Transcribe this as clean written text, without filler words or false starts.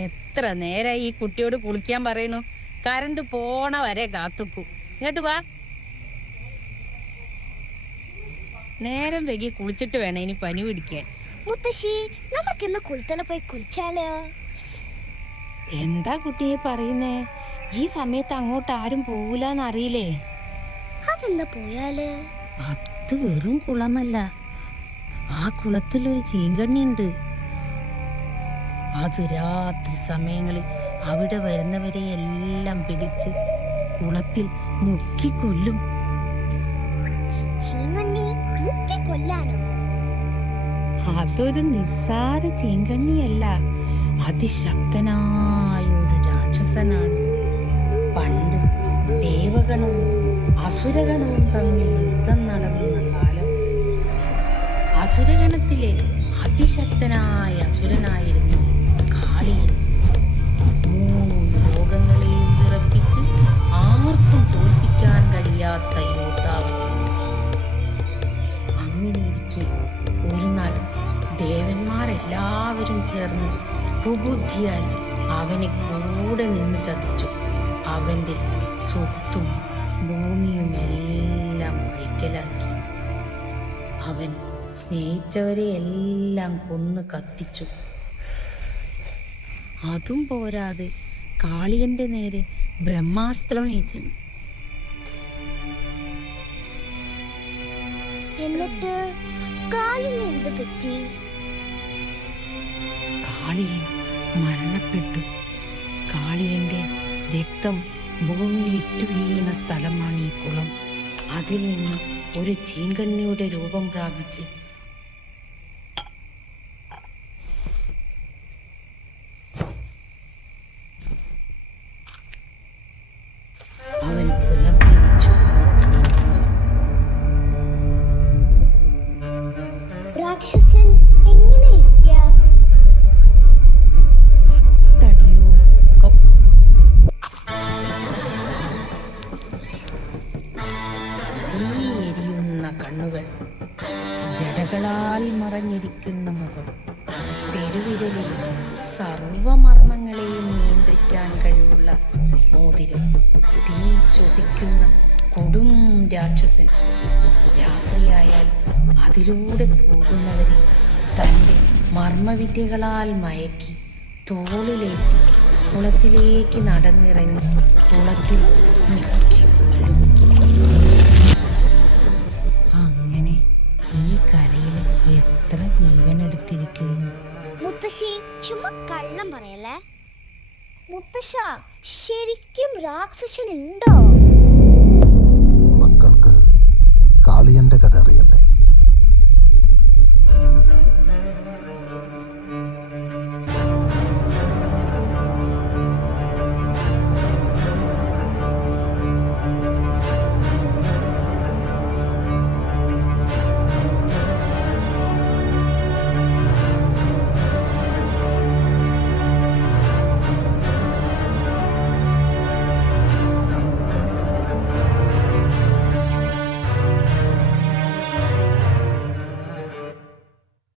എത്ര നേരായി ഈ കുട്ടിയോട് കുളിക്കാൻ പറയണു. കറണ്ട് പോണ വരെ കാത്തുക്കൂ. ഇങ്ങോട്ട് വാ. നേരം വൈകി കുളിച്ചിട്ട് വേണം ഇനി പനി പിടിക്കാൻ. മുത്തശ്ശി, നമുക്കിന്ന് കുളിത്തല പോയി കുളിച്ചാലോ? എന്താ കുട്ടിയെ പറയുന്നേ? ഈ സമയത്ത് അങ്ങോട്ട് ആരും പോകൂലെന്നറിയില്ലേ? അതെന്താ പോയാല്? അത് വെറും കുളമല്ല, ആ കുളത്തിലൊരു ചീങ്കണ്ണിയുണ്ട്. അത് രാത്രി സമയങ്ങളിൽ അവിടെ വരുന്നവരെ എല്ലാം പിടിച്ച് കുളത്തിൽ മുക്കിക്കൊല്ലും. ചീങ്കണ്ണി മുക്കി കൊല്ലാനോ? അതൊരു നിസ്സാര ചീങ്കണ്ണിയല്ല, അതിശക്തനായ ഒരു രാക്ഷസനാണ്. പണ്ട് ദേവഗണവും അസുരഗണവും തമ്മിൽ യുദ്ധം നടന്ന കാലം. അസുരഗണത്തിലെ അതിശക്തനായ അസുരനായിരുന്നു കാളിയൻ. 3 ലോകങ്ങളെയും വിറപ്പിച്ച് ആർക്കും തോൽപ്പിക്കാൻ കഴിയാത്ത യോദ്ധാവ്. അങ്ങനെയിരിക്കെ ഒരു നാൾ ദേവന്മാരെല്ലാവരും ചേർന്ന് കുബുദ്ധിയാൽ അവനെ കൂടെ നിന്ന് ചതിച്ചു. അവൻ്റെ സ്വത്തും ഭൂമിയുമെല്ലാം കൈക്കലാക്കി. അവൻ സ്നേഹിച്ചവരെ എല്ലാം കൊന്ന് കത്തിച്ചു. അതും പോരാതെ കാളിയന്റെ നേരെ ബ്രഹ്മാസ്ത്രം അയച്ചു. എന്നിട്ട് കാലിന് എന്ത് പറ്റി? കാളിയൻ മരണപ്പെട്ടു. കാളിയന്റെ രക്തം ഭൂമിയിൽ ഇട്ടു വീണ സ്ഥലമാണ് ഈ കുളം. അതിൽ നിന്ന് ഒരു ചീങ്കണ്ണിയുടെ രൂപം പ്രാപിച്ച് അവൻ പുനർജനിച്ചു. രാക്ഷസൻ എങ്ങനെ ഇരിക്കുക? തടിയോ പൊക്കം, തീയെരിയുന്ന കണ്ണുകൾ, ജടകളാൽ മറഞ്ഞിരിക്കുന്ന മുഖം, പെരുവിരലിൽ സർവമർമ്മങ്ങളെയും നിയന്ത്രിക്കാൻ കഴിവുള്ള മോതിരം, തീ ശ്വസിക്കുന്ന കൊടും രാക്ഷസൻ. രാത്രിയായാൽ അതിലൂടെ പോകുന്നവരെ തൻ്റെ മർമ്മവിദ്യകളാൽ മയക്കി തോളിലേറ്റി കുളത്തിലേക്ക് നടന്നിറങ്ങി കുളത്തിൽ മുക്കിക്കൊല്ലും. അങ്ങനെ ഈ കരയിൽ എത്ര ജീവനെടുത്തിരിക്കുന്നു. മുത്തശ്ശി, ചുമ്മാ കള്ളം പറയല്ലേ. മുത്തശ്ശ, ശരിക്കും രാക്ഷസൻ ഉണ്ടോ?